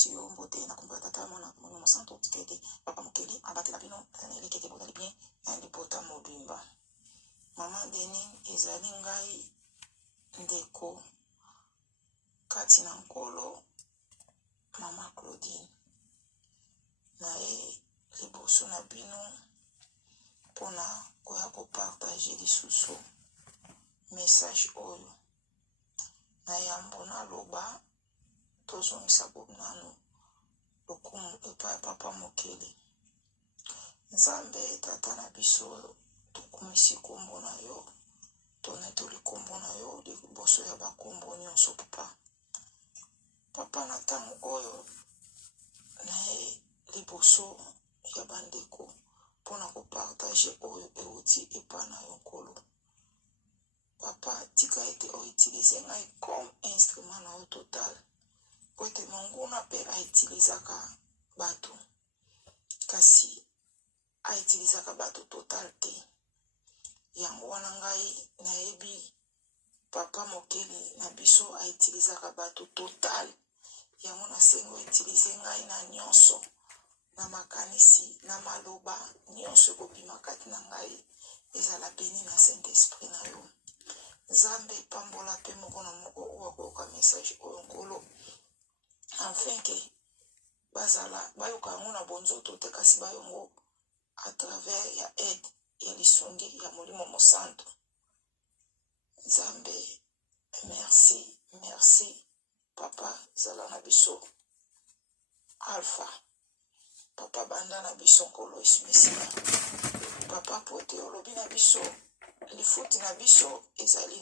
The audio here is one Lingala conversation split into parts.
si yo mbote na kumba tata mwana mono santo tikete papa mokeli abate la bino tane lekete bodali bien en lipota modimba mama deni ezali ngai ndeko kati na nkolo mama Claudine na ye liboso na bino pona koya kopartage lisusu message oyo na yambo na loba tozongisa bonano lokumu epai papa mokeli nzambe tata na biso tokumisi kombo na yo tonetoli kombo na yo liboso ya bakombo nyonso papa na ntango oyo na ye liboso ya bandeko mpona kopartage oyo euti epai na yo nkolo papa tika ete outilize ngai comme instrument na yo total po ete monguna mpe aitilizaka bato kasi aitilizaka bato total te yango wana ngai nayebi papa mokeli na biso aitilizaka bato total yango nasengi outilize ngai na nyonso na makanisi na maloba nyonso ekobima kati na ngai ezala beni na saint esprit na yo nzambe pambola mpe moko na moko oyo akoyoka message oyo nkolo afin ke bazala bayoka yango na bonzoto te kasi bayongo à travers ya aide ya lisungi ya molimo mosantu nzambe merci papa zala na biso alpha papa banda na biso nkolo esimesika papa po ete olobi na biso lifuti na biso ezali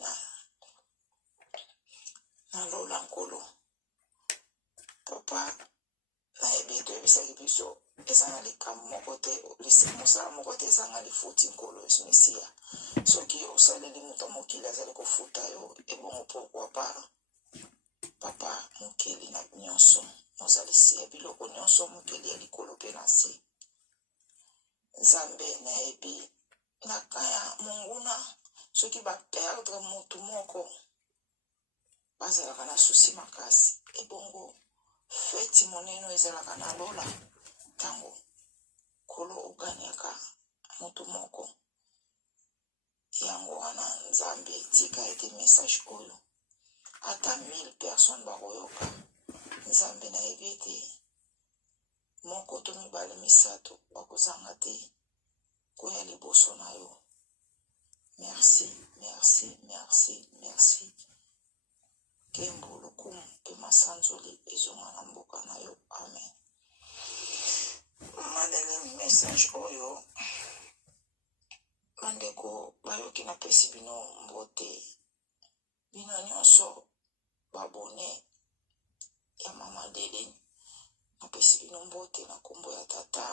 na lola nkolo papa nayebi toyebisaki biso eza na likambo moko te mosala moko te ezanga lifuti nkolo esimesiya soki osaleli moto mokili azali kofuta yo ebongo pourkui pa papa mokeli na nyonso mozalisi ya biloko nyonso mokeli ya likolo mpe na se nzambe nayebi na kaya monguna soki baperdre motu moko bazalaka na susi makasi ebongo feti monene ezalaka na lola ntango kolo oganiaka motu moko yango wana nzambe tika ete message oyo ata 1000 personnes bakoyoka nzambe nayebi ete moko to mibale misato bakozanga te koya liboso na yo merci kembo lokumu mpe masanzoli ezonga na mboka na yo amen madele message oyo bandeko bayoki napesi bino mbote bino nyonso babone ya mama dele napesi bino mbote na kombo ya tata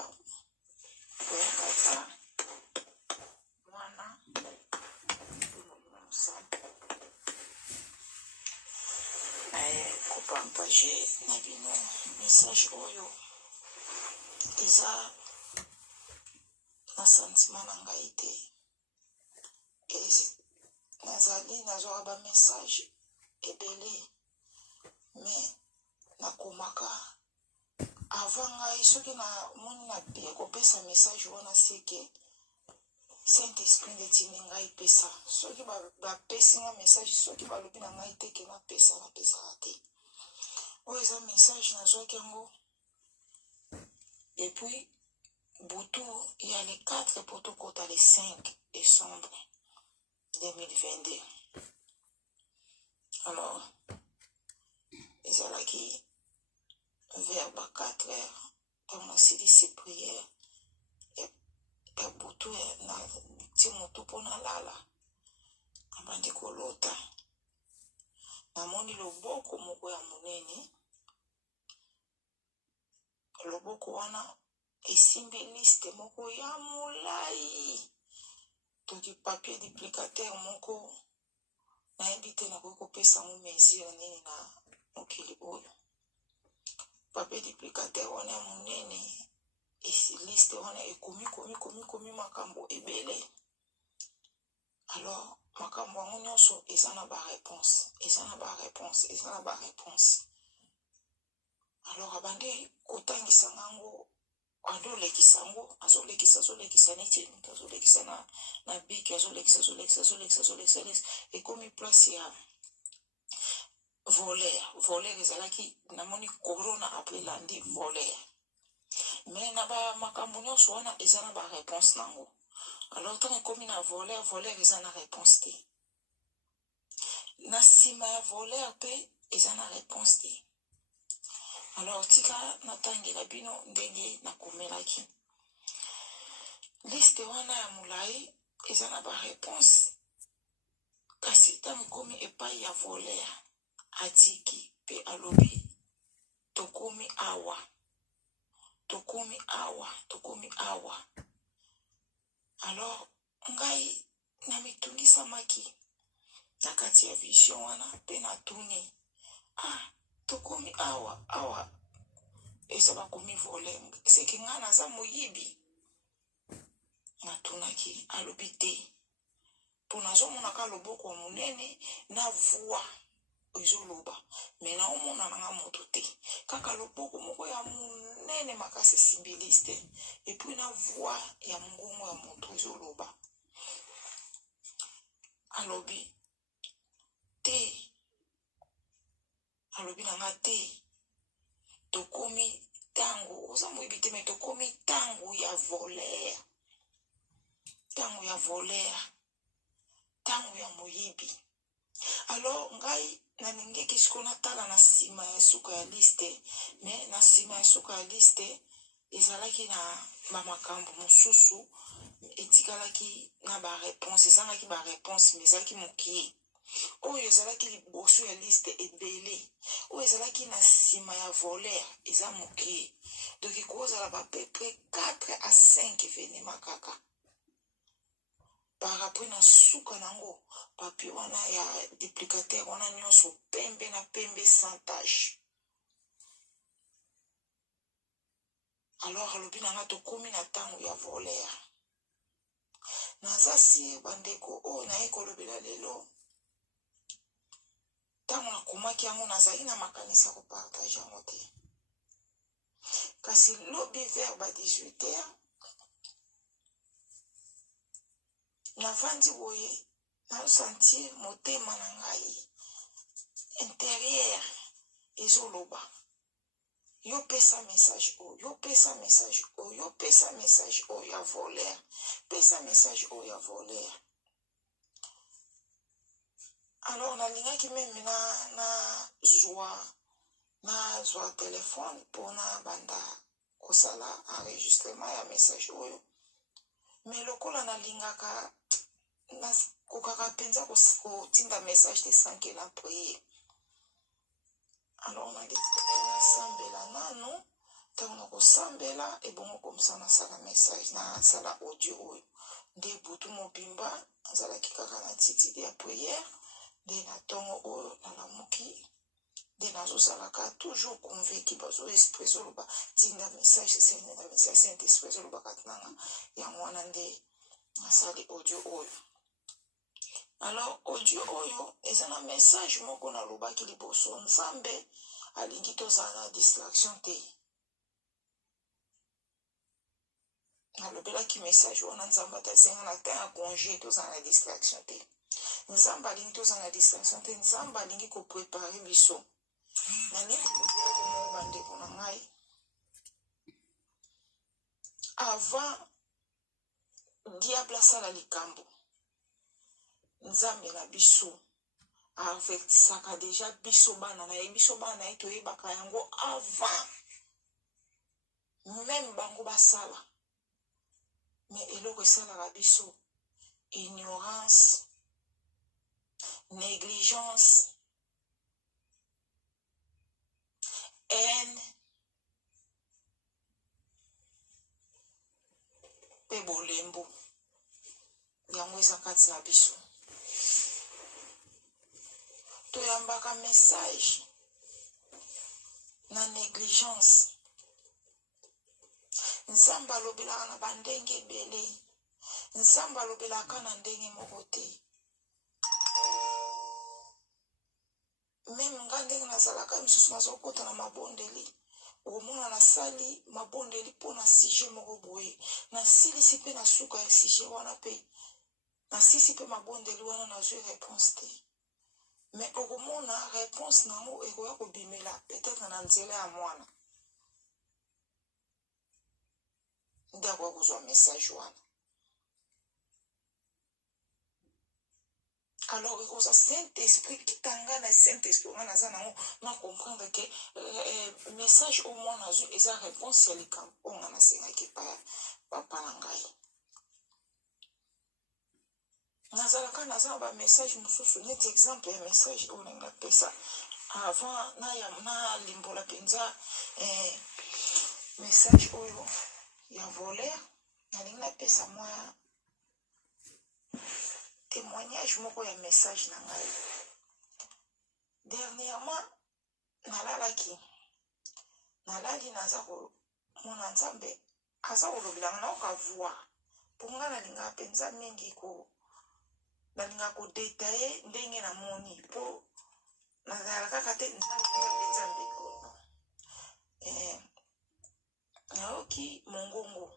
mwana mosantu naye kopartage na bino message oyo eza na sentiment na ngai te nazali nazwaka bamessage ebele me nakomaka avant ngai soki namoni na pie kopesa message wana seke saint esprit ndetindi ngai pesa soki bapesi nga message soki balobi na ngai te ke napesaka te oyo eza message nazwaki yango depuis butu ya le 4 po tokota le 5 décembre 2022 alors ezalaki vers 4 heures ntango nasilisi priere ya butu na ti motu mpo nalala nabandi kolota namoni loboko moko ya monene loboko wana esimbi liste moko ya molai toki papier duplicateur moko nayebi te nakoki kopesa ngo mesure nini na mokili oyo papier duplicateur wana ya monene liste wana ekomi makambo ebele alors makambo yango nyonso eza na baréponse Alors abande kotangisa ngango azolekisa azolekisa neti azolekisa na biki azolekisa ekomi place ya voler ezalaki namoni corona ape elandi voler mais na bamakambo nyonso wana eza na baréponse nango. Alors ntango ekomi na voler eza na réponse te, na nsima ya voler mpe eza na réponse te. Alors tika natangela bino ndenge nakomelaki liste wana ya molai eza na baréponse, kasi ntango ekomi epai ya voler atiki mpe alobi tokomi awa. Alors ngai namitungisamaki na kati ya vision wana mpe natuni tokomi awa eza bakomi voler seki ngai naza moyibi. Natunaki alobi te mpo nazomonaka loboko ya monene na voix ezoloba me naomona nanga moto te, kaka loboko moko ya monene makasi simbilise te epui na voix ya mongongo ya moto ezoloba. Alobi te, alobi nanga te, tokomi tango oza moyibi te me tokomi tango ya voler, tango ya moyibi. Alors ngai naningeki siko natala na nsima ya suka ya liste, me na nsima ya suka ya liste ezalaki na bamakambo mosusu etikalaki na baréponse, ezangaki baréponse me ezalaki mokie. Oyo ezalaki liboso ya liste ebele, oyo ezalaki na nsima ya voler eza mokie. Donc ekozala bapepe 4 à 5 evenema kaka par rapport na suka nango papier wana ya duplicateur wana nyonso pembe na pembe sans tache. Alors alobi nanga tokomi na ntango ya voler. Naza si bandeko oyo naye kolobela lelo ntango nakomaki yango nazali na makanisi ya kopartage yango te, kasi lobi vers ba 18h navandi boye nasentir motema na ngai intérieur ezoloba yo pesa message oyo, yo pesa message oyo, yo pesa message oyo ya voler, pesa message oyo ya voler. Alors nalingaki meme nazwa telefone mpona banda kosala enregistrement ya message oyo, me lokola nalingaka kokaka mpenza kotinda message te sankela prier. Alors nasambela nano ntango nakosambela ebongo komisa nasala message nasala audio oyo nde butu mobimba nazalaki kaka na titidi ya priere nde na ntongo oyo nalamuki nde nazosalaka toujours convaincu bazo esprit ezoloba tinda message saint esprit ezolobaka tinanga yango wana nde nasali audio oyo. Alors audio oyo eza na message moko nalobaki liboso, nzambe alingi tozala na distraction te. Nalobelaki message wana nzambe atasenga na temps ya congé tozala na distraction te. Nzambe alingi tozala na distraction te, nzambe alingi koprepare biso. Nalingi kolobela bandeko na ngai avant diable asala likambo nzambe na biso avertisaka deja biso bana na ye, biso bana na ye toyebaka yango avant même bango basala. Mais eloko esalaka biso ignorance, négligence, haine pe bolembo yango eza kati na biso. Toyambaka message na négligence. Nzambe alobelaka na bandenge ebele, nzambe alobelaka na ndenge moko te. Meme nga ndenge nazalaka misusu nazokota na mabondeli okomona nasali mabondeli mpo na sujet moko boye nasilisi mpe na suka ya sujet wana mpe nasisi mpe mabondeli wana nazwi réponse te mais okomona réponse nango ekoya kobimela peut-être na nzela ya mwana nde akoya kozwa message wana. Alors ekoza Saint-Esprit kitanga na Saint-Esprit wana naza nango na comprendre que message au moins nazwi eza réponse ya likambo onga nasengaki papa na ngai. Nazalaka naza na bamessage mosusu neti exemple ya message oyo nalingi napesa avant nalimbola mpenza message oyo ya voleur nalingi napesa mwa témoignage moko ya message na ngai. Dernièrement nalali naza komona nzambe aza kolobelanga na okavoi mpo nga nalingaka mpenza mingi nalinga kodetaye ndenge namoni mpo nazala kaka te nzambe kono nayoki mongongo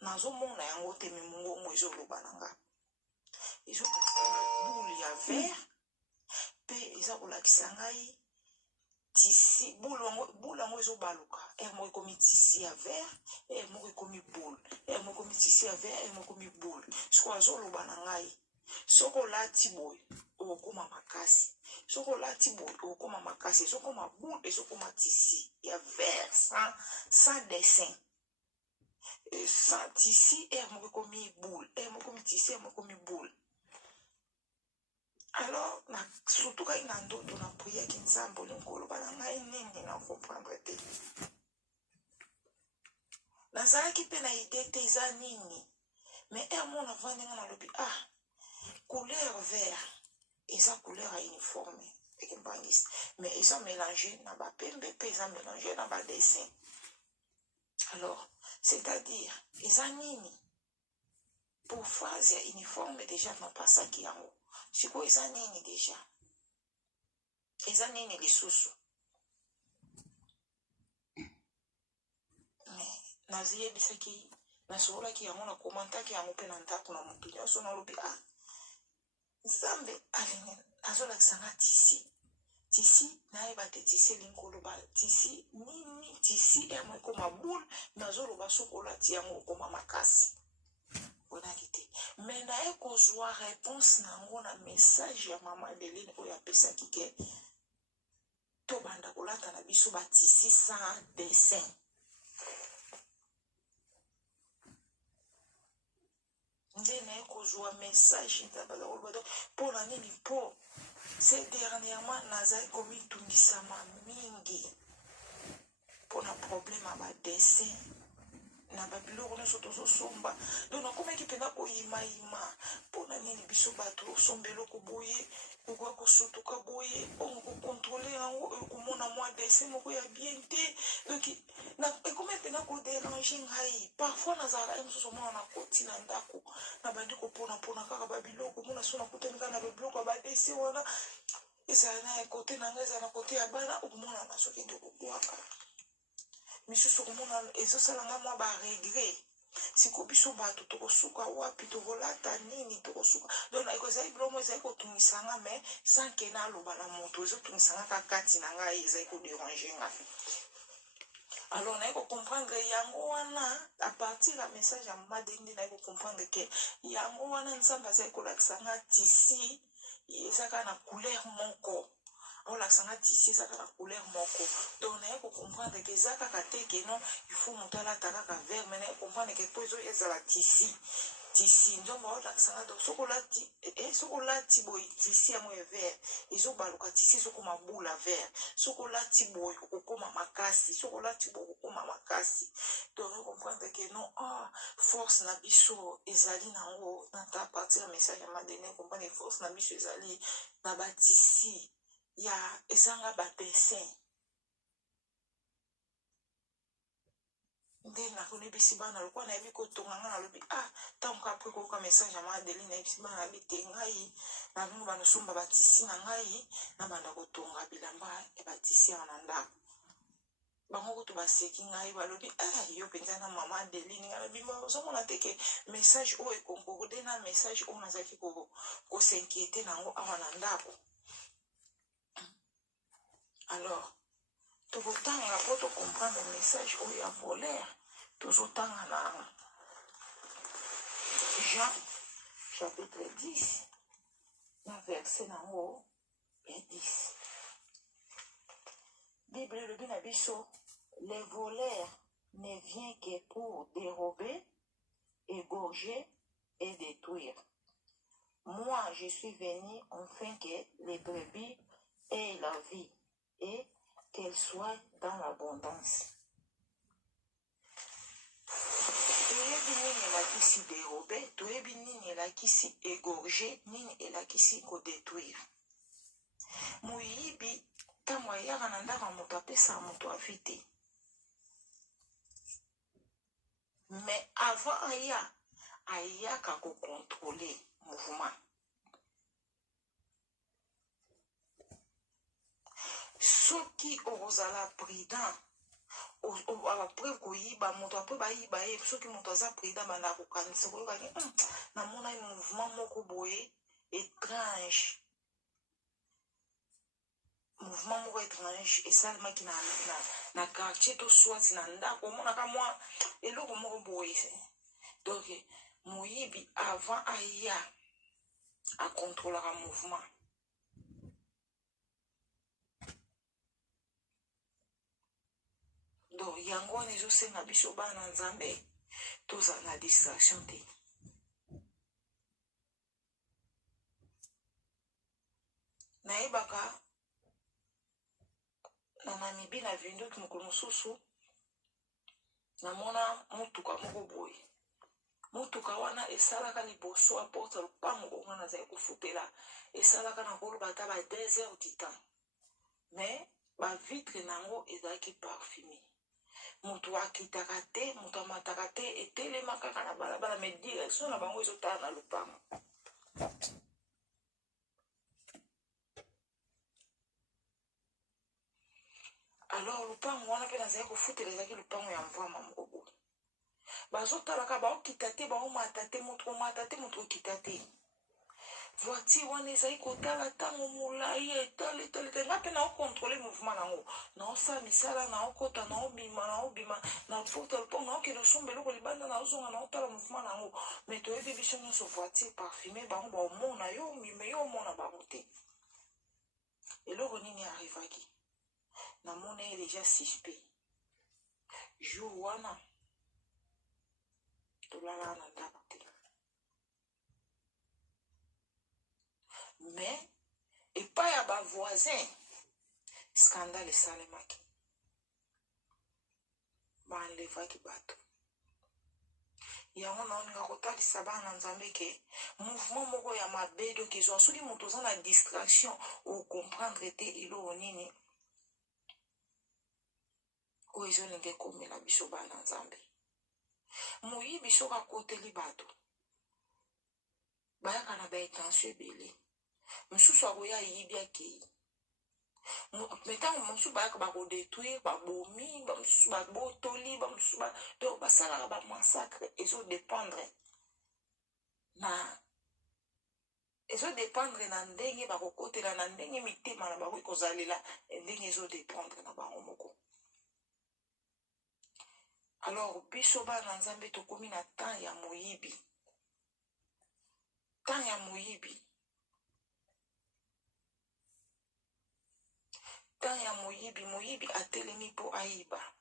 nazomona yango te me mongongo ezoloba na nga ezolakisa boule ya vert mpe eza kolakisa ngai tisi boule yango ezobaluka ere moko ekomi tisi ya vert ere moko ekomi boule ere moko ekomi tisi ya vert ere moko ekomi boule siko azoloba na ngai soko olati boye okokoma makasi soko olati boye okokoma makasi ezokoma boule ezokoma tisi ya vert sans dessin sans tisi ere moko ekomi boule ere moko ekomi tisi ere moko ekomi boule. Alors surtout kai na ndoto na priaki nzambe olingi koloba na ngai nini na comprendre te nazalaki mpe na ide te eza nini mais ere moko navandi nga nalobi couleur vert eza couleur ya uniforme ekembangisi mais eza mélange na bapembe mpe eza mélange na badessin. Alors c'est-à-dire eza nini pour phrase ya uniforme déjà napasaki yango sikoyo eza nini déjà eza nini lisusu mais naziyebisaki nasololaki yango nakomantaki yango mpe na ndako na motu nyonso nalobi nzambe azolakisa nga tisi nayeba te tisi elingi koloba tisi nini tisi emo ekoma boule me azoloba soki olati yango okoma makasi onaki te me naye kozwa réponse nango na message ya mama Adeline oyo apesaki ke tobanda kolata na biso batisi sans dessin. Nde naye kozwa message ntabala koloba mpo na nini mpo c'est dernièrement nazali komitungisama mingi mpo na problème ya badessin na babiloko nyonso tozosomba donc nakomaki mpena koyimayima mpo na nini biso bato osomba eloko boye okoya kosutuka boye ongo kokontrole yango okomona mwa dessin moko ya bien te donc ekomi mpena koderange ngai parfois nazalaka ye mosusu omona na koti na ndako na bandi kopona kaka babiloko mona so nakutani kaka na babiloko ya badessin wana ezala na kote na ngai ezala na kote ya bana okomona na sokende kobwaka misusu okomona ezosalanga mwa baregret siko biso bato tokosuka wapi tokolata nini tokosuka donc ekozali bilomo ezali kotungisanga mais sans ke naloba na moto ezotungisanga kaka kati na ngai ezali koderange nga. Alors naye kocomprendre yango wana a partir ya message ya mama Adeline naye kocomprendre ke yango wana nzambe azali kolakisa nga tisi ezaka na couleur moko olakisanga tisi ezaka na couleur moko donc naye kocomprendre ke eza kaka te ke non il faut moto alata kaka vert mais naye comprendre ke po ezala tisi nzombo olakisanga donc soki olati boye tisi yango ya vert ezobaluka tisi ezokoma bula vert soki olati boye okokoma makasi soki olati boye okokoma makasi donc naye comprendre ke non force na biso ezali nango nata a partir ya message ya Madeleine comprendre force na biso ezali na batisi ya ezanga badessin nde nakonebisi bana lokwa nayebi kotonga nga nalobi ntango apres koyoka message ya mama Adeline nayebisi bana nayebi te ngai nabingo banosomba batisi na ngai na banda kotonga bilamba ya batisi yango na ndako bango kutu baseki ngai balobi yo mpenza na mama Adeline ngai lobi ozomona te ke message oyo ekonkorde na message oyo nazalaki kosinquiete nango awa na ndako. Alors tokotanga po tocomprendre message oyo ya voleur tozotanga na Jean chapitre 10 na verset nango ya 10. Bible elobi na biso les voleurs ne vient que pour dérober, égorger et détruire. Moi, je suis venu afin que les brebis aient la vie et qu'elles soient dans l'abondance. Toyebi nini elakisi dérober, toyebi nini elakisi égorger, nini elakisi kodétruire. Moyibi ntango ayaka na ndako ya moto apesaka moto avi te. Mais avant ayaka kocontrôler mouvement. Soki ozala prudent après koyiba moto apres bayiba ye soki moto aza prudent banda kokanisa koyokaki namona mouvement moko boye étrange. Mouvement moko étrange esalemaki na quartier to soit na ndako omonaka mwa eloko moko boye. Donc moyibi avant aya akontrolaka mouvement. Donc yango wana ezosenga biso bana nzambe tozala na distraction te. Nayebaka na Namibi na vindoki mokolo mosusu namona motuka moko boye. Motuka wana esalaka liboso ya porte lupango onga nazali kofutela esalaka na koloba ata ba 2 heures du temps. Mais ba vitre nango ezalaki parfumé. Moto akitaka te, moto amataka te, etelema kaka na balabala mais direction na bango ezotala na lupango. Alors lupango wana pe nazali kofutela ezalaki lupango ya mvama moko boye. Bazotalaka baokita te, baomata te, moto omata te, moto okita te. Voiture wana ezali kotala ntango molai etale nga mpe naokontrole mouvement nango naosala misala naokota naobima na porte lupango naokende osomba eloko libanda naozonga naotala mouvement nango. Mais toyebi biso nyonso voiture parfume bango baomona yo mime yo omona bango te. Eloko nini arrivaki namona ye déjà suspect. Jour wana tolala na ndako te. Mais epai ya bavoisin scandale esalemaki. Baenlevaki bato. Yango naoninga kotalisa bana nzambe ke mouvement moko ya mabe doki ezwa soki moto oza na distraction okomprendre te eloko nini oyo ezolinga ekomela biso bana nzambe. Moyibi soki akoteli bato bayaka na baintention ebele. Mosusu akoya ayibi akei. Mais ntango mosusu bayaka bakodétruire babomi bamosusu babotoli bamosusu donc basalaka bamassacre ezodépendre na ndenge bakokotela na ndenge mitema na bakoki kozalela ndenge ezodépendre na bango moko. Alors biso bana nzambe tokomi na temps ya moyibi. Temps ya moyibi. Temps ya moyibi atelemi po ayiba.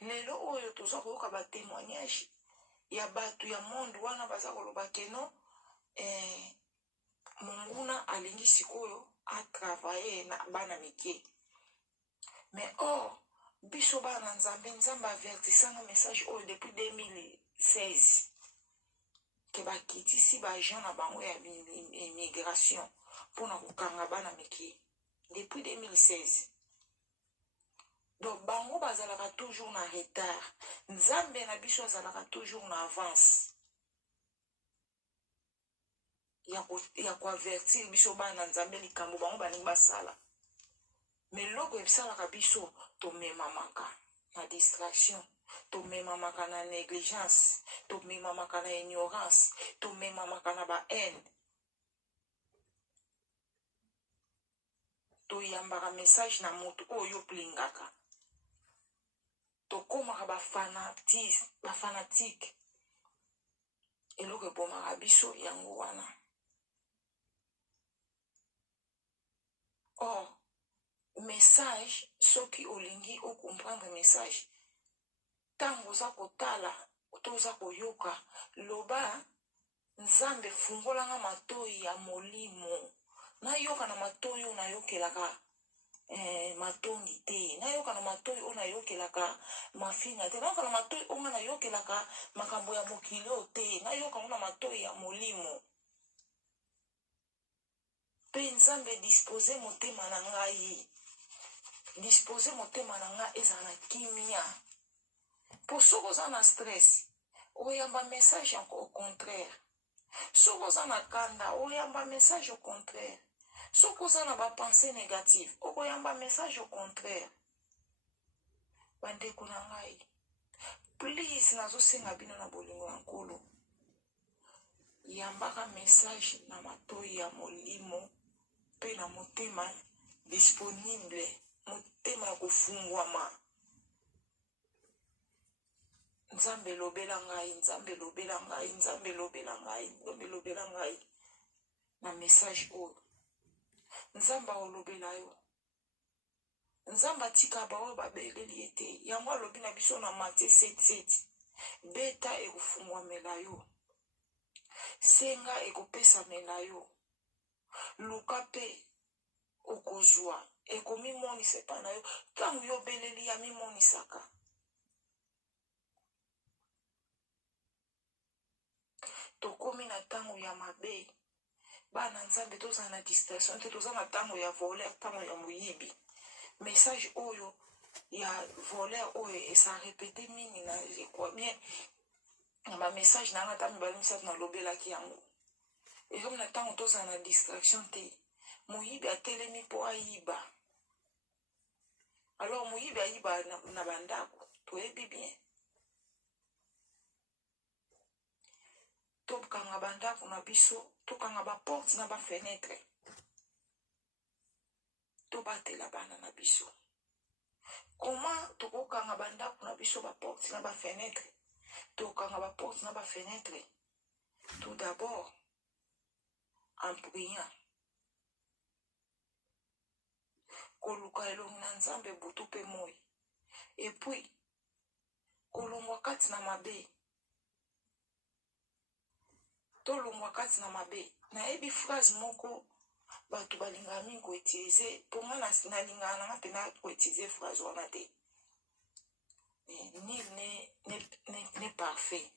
Lelo oyo toza koyoka ba témoignage ya bato ya monde wana baza koloba keno monguna alingi sikoyo atravaye na bana mike. Mais biso bana nzambe avertisanga message oyo depuis 2016 ke bakitisi baagent na bango ya immigration mpona kokanga bana mike depuis 2016. Donc bango bazalaka toujours na retard. Nzambe na biso azalaka toujours na avance. Ya koavertir biso bana nzambe likambo bango baningi basala. Mais loko ebisalaka biso tomemamaka na distraction, tomemamaka na négligence, tomemamaka na ignorance, tomemamaka na bahaine. Toyambaka message na moto oyo plingaka. Tokomaka bafanatique. Eloko ebomaka biso yango wana. Or, message, soki olingi comprendre message, tango oza kotala, oza koyoka, loba, Nzambe fungolanga matoi ya molimo. Nayoka na matoi oyo nayokelaka matongi te. Nayoka na matoi oyo nayokelaka mafinga te. Nayoka na matoi oyo nayokelaka makambo ya mokili te. Nayoka na matoi ya molimo. Pe Nzambe dispose motema na ngai. Dispose motema na ngai eza na kimia. Po soko za na stress, oyamba message au contraire. Soko za na kanda, oyamba message au contraire. Soko za na ba pensée négative, oyamba message au contraire. Bandeko na ngai, please nazo senga bino na bolingo ya nkolo. Yambaka message na matoi ya molimo pe na motema disponible, motema ya kufungwama. Nzambe lobela ngai, Nzambe lobela ngai, Nzambe lobela ngai, Nzambe lobela ngai. Na message oyo. Nzamba olobela yo. Nzamba tika ba oyo babeleli ete. Yango alobi na biso na Matthieu 7:7. Beta ekufungwamela yo. Senga ekopesamela yo. Luka pe okozwa. Ekomimonisa epa na yo. Tango yo beleli ya mimonisaka. Tokomi na tango ya mabe. Bana Nzambe toza na distraction te, toza na tango ya voleur, tango ya moyibi. Message oyo ya voleur oyo esa répété mingi na je crois bien na ba message na ngata mibali misatu na lobelaki yango. Et comme na tango toza na distraction te, moyibi atelemi po ayiba. Alors moyibi ayiba na bandako, toyebi bien. Tokanga bandako na biso, tokanga ba porte na ba fenêtre. Tobatela bana na biso. Comment tokokanga bandako na biso ba porte na ba fenêtre? Tokanga ba porte na ba fenêtre. Tout d'abord en priant. Koluka elongi na Nzambe butu pe moi. Et puis kolongwa kati na mabe. Tolongwa kati na mabe. Na ebi phrase moko batu balinga mingi ko utiliser pour nga na linga na pena ko utiliser phrase wana te. Nul n'est parfait.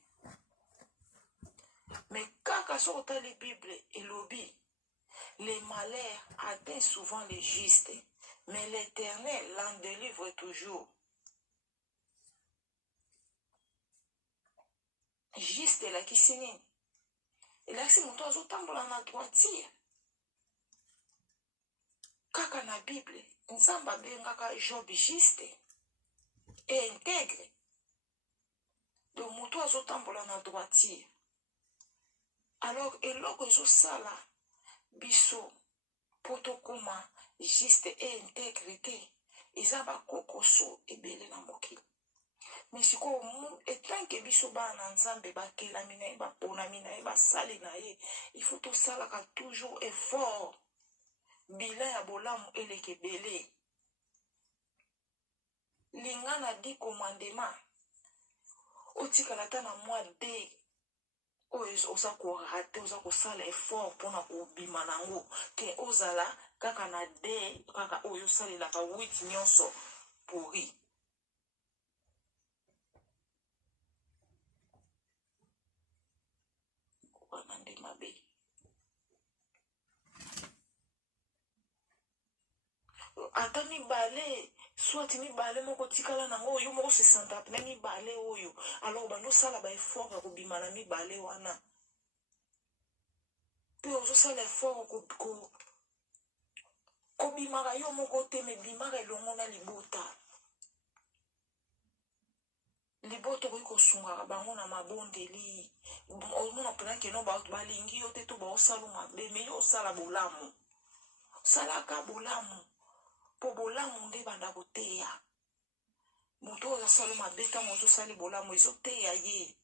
Mais kaka sorta les Bible et lobby, les malheurs atteignent souvent les justes, mais l'Éternel l'en délivre toujours. Juste la kisini. Et là c'est mon toazo tambola na droitier. Kaka na Bible, Nzamba bengaka Job juste et intègre. Donc mon toazo tambola na droitier. Alors eloko ezo sala biso potokoma juste et intégrité. Eza ba kokoso ebele na mokili. Mais siko etant que biso ba na Nzambe bakelami na ye baponami na ye basali na ye, il faut to salaka toujours effort. Bilan ya bolamu eleke bele. Linga na 10 commandements. Otikala ta na mois de oza ko rate, oza ko sala effort pona ko bima nango ke ozala kaka na de kaka oyo salela ka 8 nyonso pourri. Wanande mabe. Ata mibale, soit mibale moko tikala nango yo moko se senta na mibale oyo. Alors bando sala ba effort ko bima na mibale wana. Pe ozo sala effort ko bimaka yo moko te me bimaka elongo na libota. Libota koyi kosungaka bango na mabondeli. Omona pena keno balingi yo te to baosala mabe me yo osala bolamu. Salaka bolamu. Po bolamu nde banda koteya. Moto ozasala mabe ntango ozosala bolamu ezoteya ye.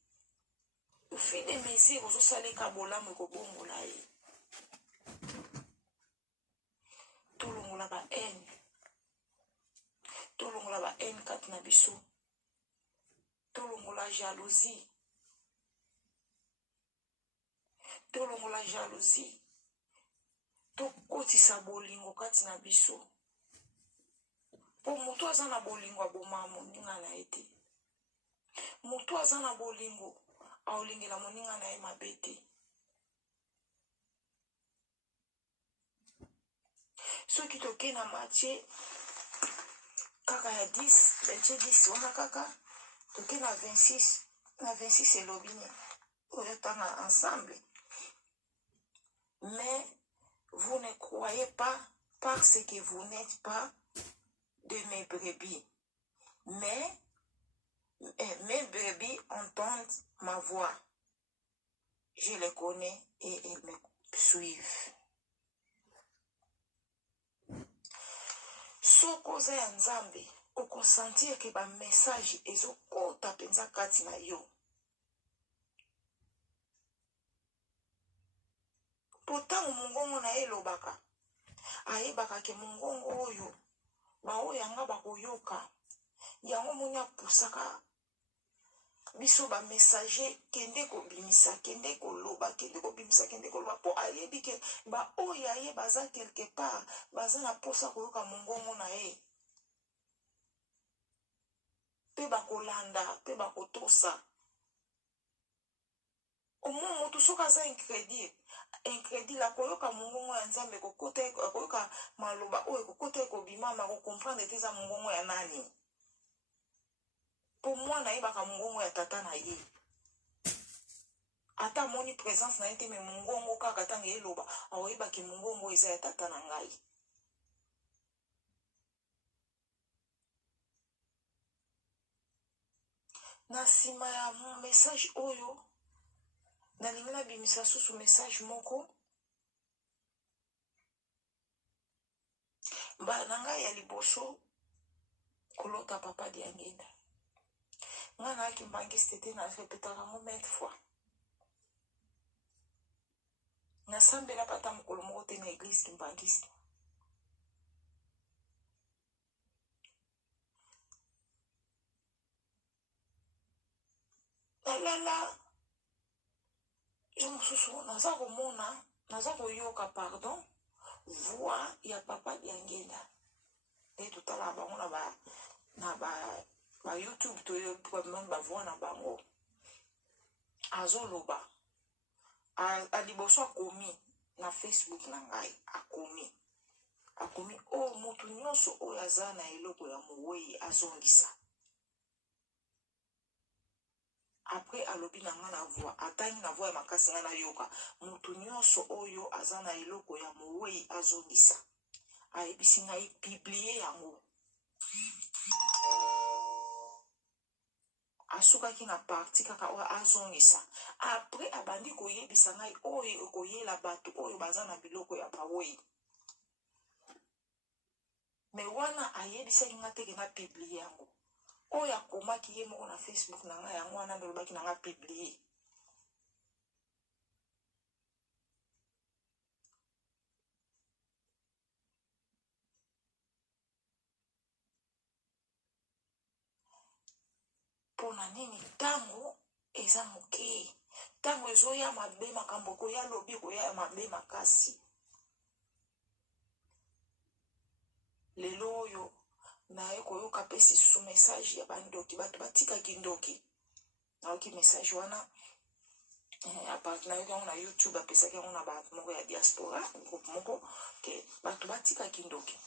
Fi de mesure ozosaleka bolamu ekobongola ye. Tolongola ba haine. Tolongola ba haine kati na biso. Tolongola jalousie. Tolongola jalousie. Tokotisa bolingo kati na biso. Po moto aza na bolingo aboma moninga na ye te. Moto aza na bolingo aolingela moninga na ye mabe te. Soki toke na Matthieu kaka ya 10, verset 10 wana kaka toke na 26 elobi ni oyo tanga ensemble. Mais vous ne croyez pas parce que vous n'êtes pas de mes brebis. Mais mes brebis entendent ma voix. Je les connais et elles me suivent. Soko za ya nzambe okosentir ke ba message ezokota penza kati na yo. Pourtant mongongo na elobaka. Ayebaka ke mongongo oyo baoyo yanga bakoyoka. Yango munya pusaka biso ba messager kende ko bimisa kende ko loba kende ko bimisa kende ko loba po ayebi ke ba oyo aye baza quelque part baza na posa koyoka mongongo na ye. Pe bakolanda pe bakotosa. Omo moto soka za incrédule la koyoka mongongo ya nzambe kokota koyoka maloba oyo kokota ko bimama ko comprendre te za mongongo ya nani. Po mwana yebaka mongongo ya tata na ye. Ata moni présence na ye te me mongongo kaka tanga eloba aoyebaki mongongo eza ya tata na ngai. Na sima ya message oyo nalingi nabimisa susu message moko na ngai ya liboso kolota papa Diangenda. Nga na kimbangisi tete na repetaka ngo maintes fois. Nasambela pata mokolo moko te na église kimbangisi. Lala je mosusu naza komona naza koyoka pardon voix ya papa Diangenda. Et tout à l'heure on a YouTube to même ba voix na bango. Azoloba a liboso akomi na Facebook na ngai akomi o mutu nyonso oyo aza na eloko ya mowei azongisa. Après alobi na nga na voix atangi na voix ya makasi nga na yoka mutu nyonso oyo aza na eloko ya mowei azongisa. Ayebisi ngai publier yango. Asukaki na parti kaka oyo azongisa. Après abandi koyebisa ngai oyo koyela bato oyo baza na biloko ya bawei. Me wana ayebisaki nga teke na publier yango. Oyo akomaki ye moko na Facebook na nga yango wana ndolobaki na nga publier. Pona nini tango eza moke. Tango ezoya mabe makambo koya lobi koya mabe makasi. Lelo oyo naye koyoka pesi su message ya bandoki bato batika kindoki. Naoki message wana na yoka na YouTube apesaki yango na bato moko ya diaspora groupe moko ke bato batika kindoki.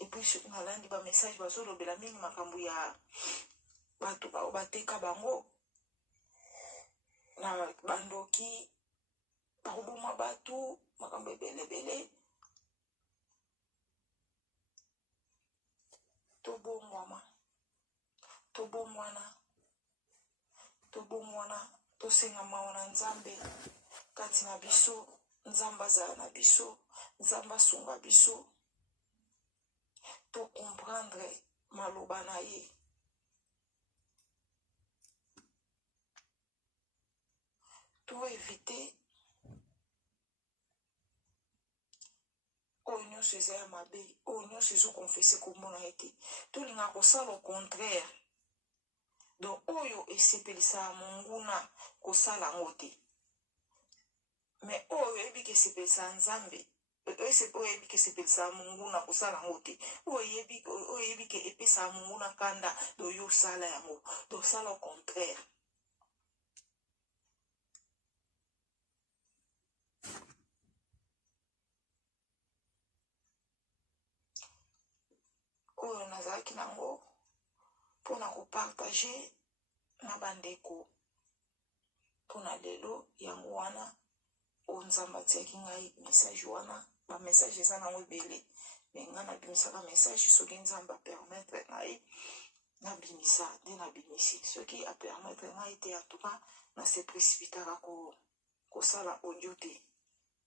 Et puis soki nalandi ba message bazolobela mingi makambo ya bato bateka bango na bandoki bakoboma bato makambo ebelebele tobongwana tosengama na nzambe kati na biso, nzambe azala na biso, nzambe asunga biso, to comprendre maloba na ye. To éviter oyo nyonso eza ya mabe, oyo nyonso ezokonfese komona ete tolinga kosala au contraire. Donc oyo esepelisaka monguna kosala yango te, mais oyo oyebi ke esepelisaka nzambe, oyo yebi ke esepelisaka monguna kosala yango te, oyo yebi ke epesaka monguna kanda do yo sala yango, do sala au contraire. Oyo nazalaki nango mpona kopartage na bandeko mpona lelo yango wana oyo nzambe atiaki ngai message wana. Bamessage eza nango ebele, me ngai nabimisaka message soki nzambe apermettre ngai nabimisa nde nabimisi. Soki apermettre ngai te atuka nase précipitaka kosala audio te.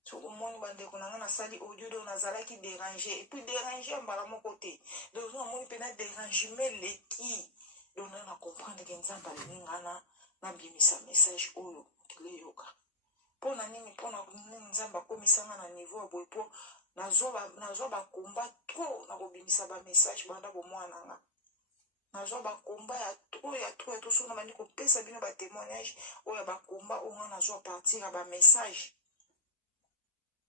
Soki omoni bandeko na ngai nasali audio do nazalaki déranger, epuis déranger mbala moko te, donc namoni mpena dérangement leki, donc na comprendre ke nzambe alingi ngana nabimisa message oyo kile yoka. Mpona nini nzambe akomisanga na niveau ya boye mpo nazwa bakomba trop na kobimisa bamessage banda bomwana nga. Nazwa bakomba ya trop tosona bandi kopesa bino batémoignage oyo ya bakomba oyo nga nazwa partir ya bamessage.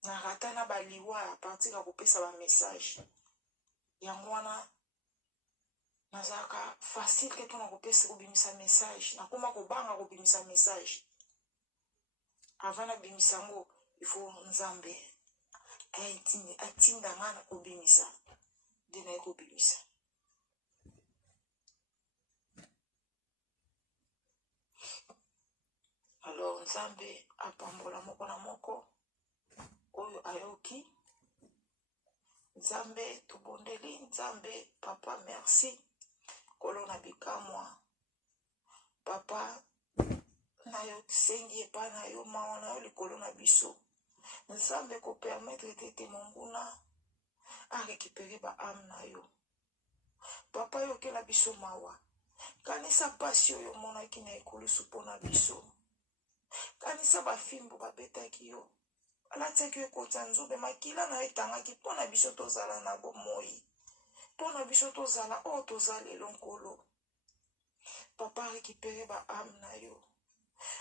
Narata na baliwa a partir ya kopesa bamessage. Yango wana nazalaka facile ke mpona kobimisa message. Nakoma kobanga kobimisa message. Avant nabimisa yango, il faut nzambe atinda nga na kobimisa nde naye kobimisa. Alors nzambe apambola moko na moko oyo ayoki. Nzambe tobondeli, nzambe papa merci kolona bikamwa. Papa na yo sengi epa na yo mawa na yo likolo na biso. Nzambe ko permettre tete monguna a récupérer ba âme na yo. Papa yo ke na biso mawa. Kanisa pasi oyo monaki na ekulusu pona biso. Kanisa bafimbo babetaki yo. Alatiaki yo kota nzobe makila na yo etangaki pona biso tozala na bomoi. Pona biso tozala o tozala elonkolo. Papa récupérer ba âme na yo.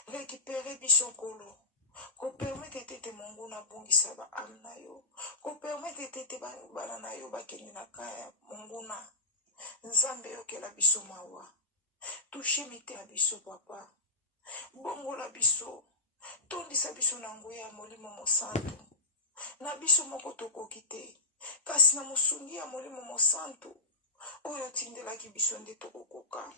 Récupérer biso kolo. Ko permettre tete monguna bongisa ba âme na yo. Ko permettre tete bana na yo bakende na kaya monguna. Nzambe yo ke la biso mawa. Touche mite na biso papa. Bongola biso. Tondisa biso na nguya ya molimo mosantu. Na biso moko tokoki te. Kasi na mosungi ya molimo mosantu oyo tindelaki biso nde tokokoka.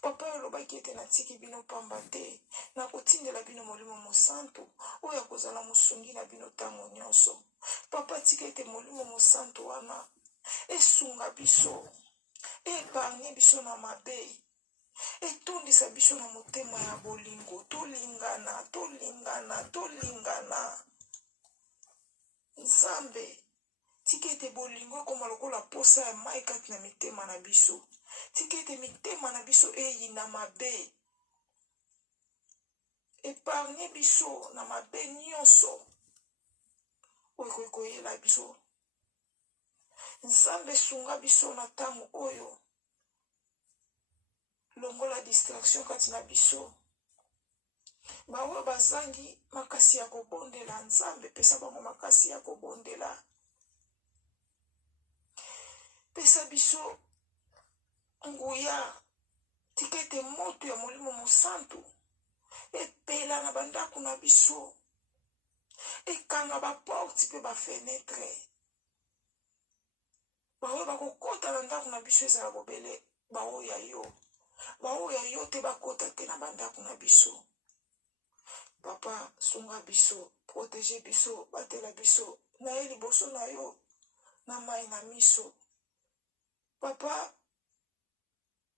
Papa olobaki ete natiki bino pamba te. Na kotindela bino molimo mosantu oyo akozala mosungi na bino ntango nyonso. Papa tika ete molimo mosantu wana esunga biso, epargne biso na mabe, etondisa biso na motema ya bolingo. Tolingana. Nzambe tika ete bolingo ekoma lokola posa ya mai kati na mitema na biso. Tika ete mitema na biso eyi na mabe. Epargne biso na mabe nyonso oyo koyela biso. Nzambe sunga biso na tango oyo longola distraction kati na biso. Bawe bazangi makasi ya kobondela, nzambe pesa bango makasi ya kobondela. Pesa biso nguya. Tika ete moto ya molimo mosantu epela na bandako na biso. Ekanga baporti pe bafenetre. Bawe bakokota na ndako na biso ezala bobele. Baoya yo te bakota te na bandako na biso. Papa sunga biso protéger biso, batela biso, na ye liboso na yo, na mai na miso. Papa,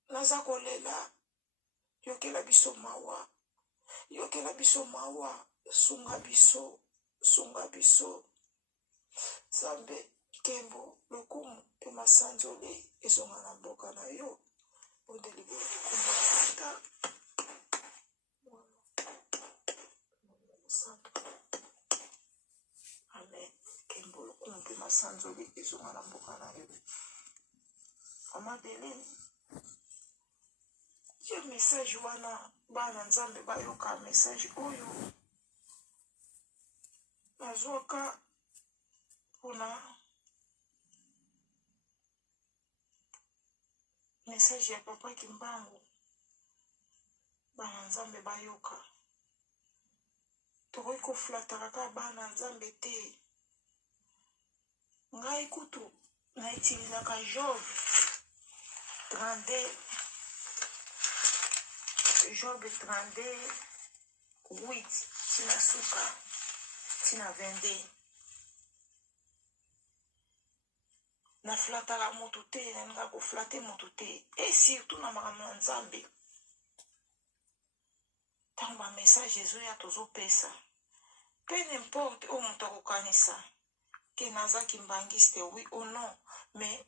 naza kolela, yokela biso mawa, yokela biso mawa, sunga biso, sunga biso. Zambe, kembo, lokumu, pe masanzoli, ezonga na mboka na yo, ondeli kumba. Amen. Kembo, lokumu, pe masanzoli, ezonga na mboka na yo. Mama Beline, ye message wana, bana nzambe bayoka message oyo. Nazwaka pona message ya papa Kimbangu. Bana nzambe bayoka. Tokoki koflataka ka bana nzambe te. Ngai kutu na itilizaka Job 32. Job 32, 8, tina suka, tina 22. Na flataka moto te, na nga ko flate moto te. Et surtout na makambo na nzambe. Tango ba message ezoya tozo pesa. Peu n'importe o moto akokanisa ke nazaki mbangiste, oui ou non, mais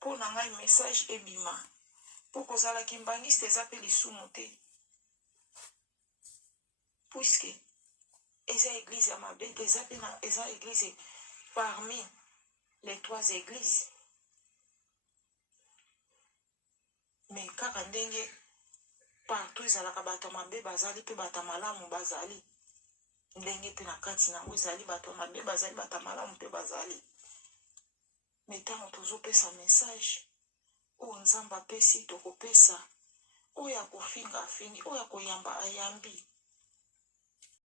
po na ngai message ebima. Po kozala ki mbangiste eza pe lisumu te. Puisque eza église ya mabe, eza église parmi les 3 églises. Mais kaka ndenge partout ezalaka bato mabe bazali pe bato malamu bazali. Ndenge pe na kati nango ezali bato mabe bazali bato malamu pe bazali. Mais tango tozopesa message oyo nzambe apesi tokopesa, oyo akofinga afingi, oyo akoyamba ayambi.